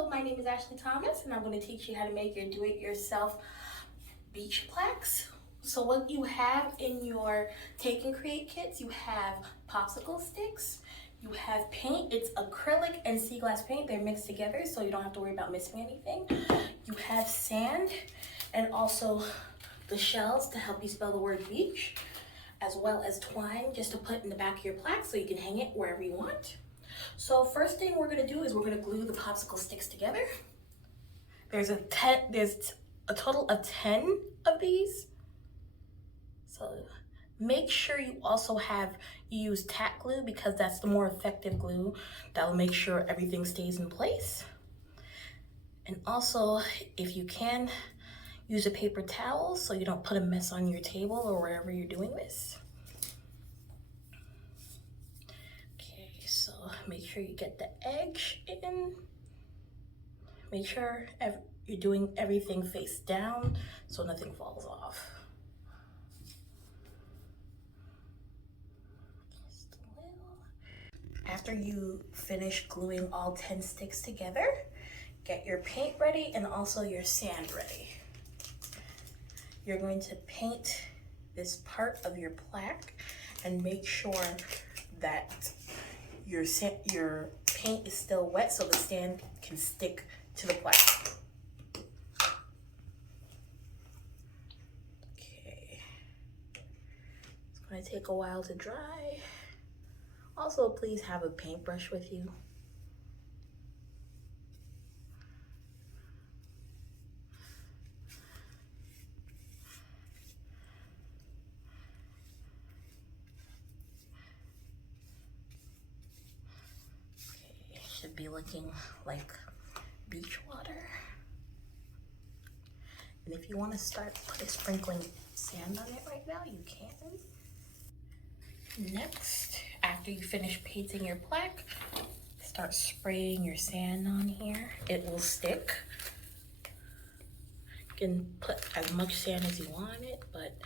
So my name is Ashley Thomas, and I'm going to teach you how to make your do-it-yourself beach plaques. So what you have in your Take and Create kits, you have popsicle sticks, you have paint. It's acrylic and sea glass paint. They're mixed together, so you don't have to worry about missing anything. You have sand and also the shells to help you spell the word beach, as well as twine just to put in the back of your plaque so you can hang it wherever you want. So first thing we're gonna do is we're gonna glue the popsicle sticks together. There's a total of 10 of these. So make sure you also use tack glue, because that's the more effective glue that will make sure everything stays in place. And also, if you can, use a paper towel so you don't put a mess on your table or wherever you're doing this. So make sure you get the edge in. Make sure you're doing everything face down so nothing falls off. Just a little. After you finish gluing all 10 sticks together, get your paint ready and also your sand ready. You're going to paint this part of your plaque and make sure that your paint is still wet so the sand can stick to the plaque. Okay. It's going to take a while to dry. Also, please have a paintbrush with you. Should be looking like beach water. And if you want to start sprinkling sand on it right now, you can. Next, after you finish painting your plaque, start spraying your sand on here. It will stick. You can put as much sand as you want on it, but